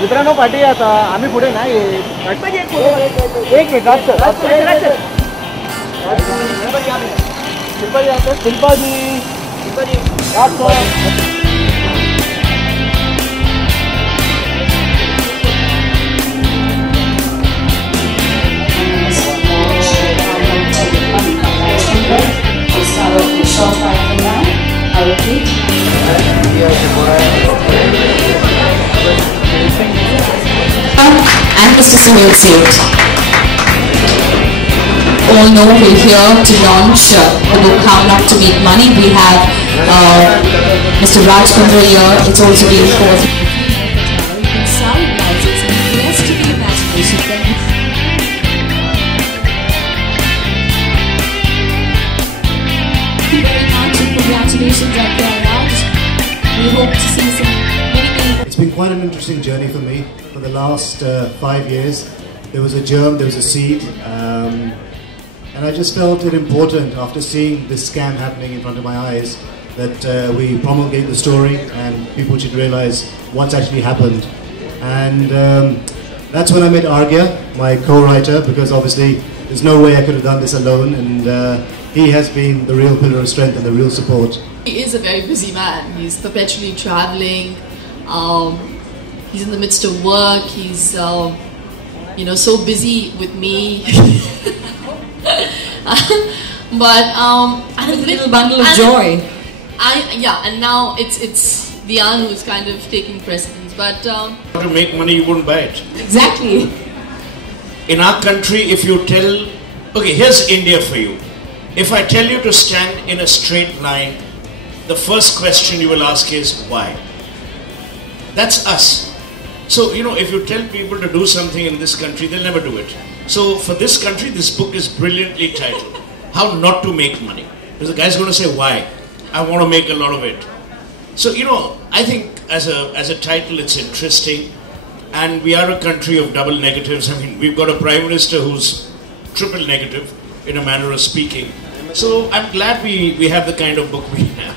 मित्रांनो पाठी आता आम्ही पुढे नाही एक minute Shilpaji and Mr. Sunil Seth. All know we're here to launch the book How Not to Make Money. We have Mr. Raj Kundra here. It's also been for congratulations out there, Raj. We hope to see some many. It's been quite an interesting journey for me for the last 5 years. There was a germ, there was a seed, and I just felt it important after seeing this scam happening in front of my eyes that we promulgate the story and people should realize what's actually happened. And that's when I met Argya, my co-writer, because obviously there's no way I could have done this alone, and he has been the real pillar of strength and the real support. He is a very busy man. He's perpetually traveling. He's in the midst of work. He's, so busy with me. But and a little bundle of joy. And now it's Dian who's kind of taking precedence. But to make money, you wouldn't buy it. Exactly. In our country, if you tell, okay, here's India for you. If I tell you to stand in a straight line, the first question you will ask is why? That's us. So, if you tell people to do something in this country, they'll never do it. So, for this country, this book is brilliantly titled, How Not to Make Money. Because the guy's going to say, why? I want to make a lot of it. So, I think as a title, it's interesting. And we are a country of double negatives. I mean, we've got a Prime Minister who's triple negative, in a manner of speaking. So I'm glad we have the kind of book we have.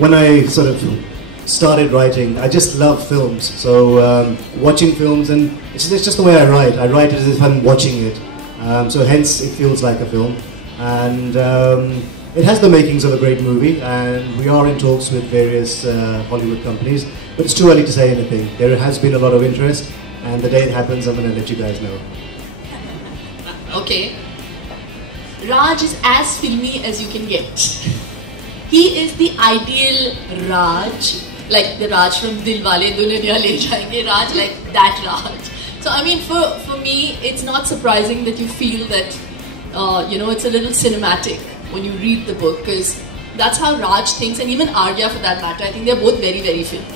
When I sort of started writing, I just love films. So watching films, and it's just the way I write. I write it as if I'm watching it. So hence it feels like a film. And it has the makings of a great movie, and we are in talks with various Hollywood companies. But it's too early to say anything. There has been a lot of interest, and the day it happens, I'm going to let you guys know. Okay. Raj is as filmy as you can get. He is the ideal Raj, like the Raj from Dilwale Dulhaniya Le Jayenge, Raj like that Raj. So I mean, for me, it's not surprising that you feel that, it's a little cinematic when you read the book, because that's how Raj thinks, and even Argya for that matter. I think they're both very, very filmy.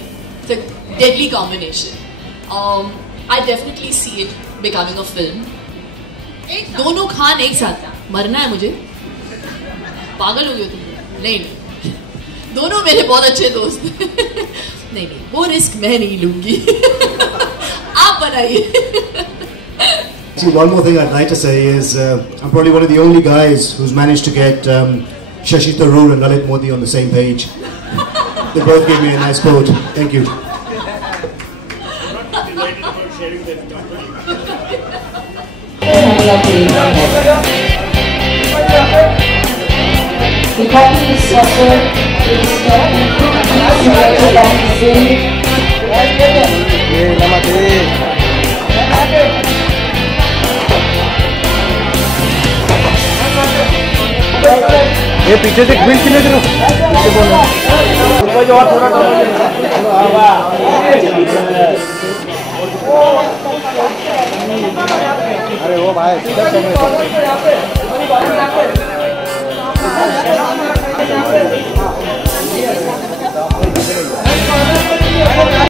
It's a deadly combination. I definitely see it becoming a film. दोनों खान एक साथ मरना है मुझे, पागल हो गए तुम? नहीं, दोनों मेरे बहुत अच्छे दोस्त नहीं, वो रिस्क मैं नहीं लूंगी आप बनाइए. See, one more thing I'd like to say is I'm probably one of the only guys who's managed to get Shashi Tharoor and Lalit Modi on the same page. They both gave me a nice quote. Thank you. The copy is suffered in stock. Please write it down the same. ये पीछे से bill किने करो पीछे बोलो ऊपर जो और थोड़ा अरे वो भाई किधर चल रहे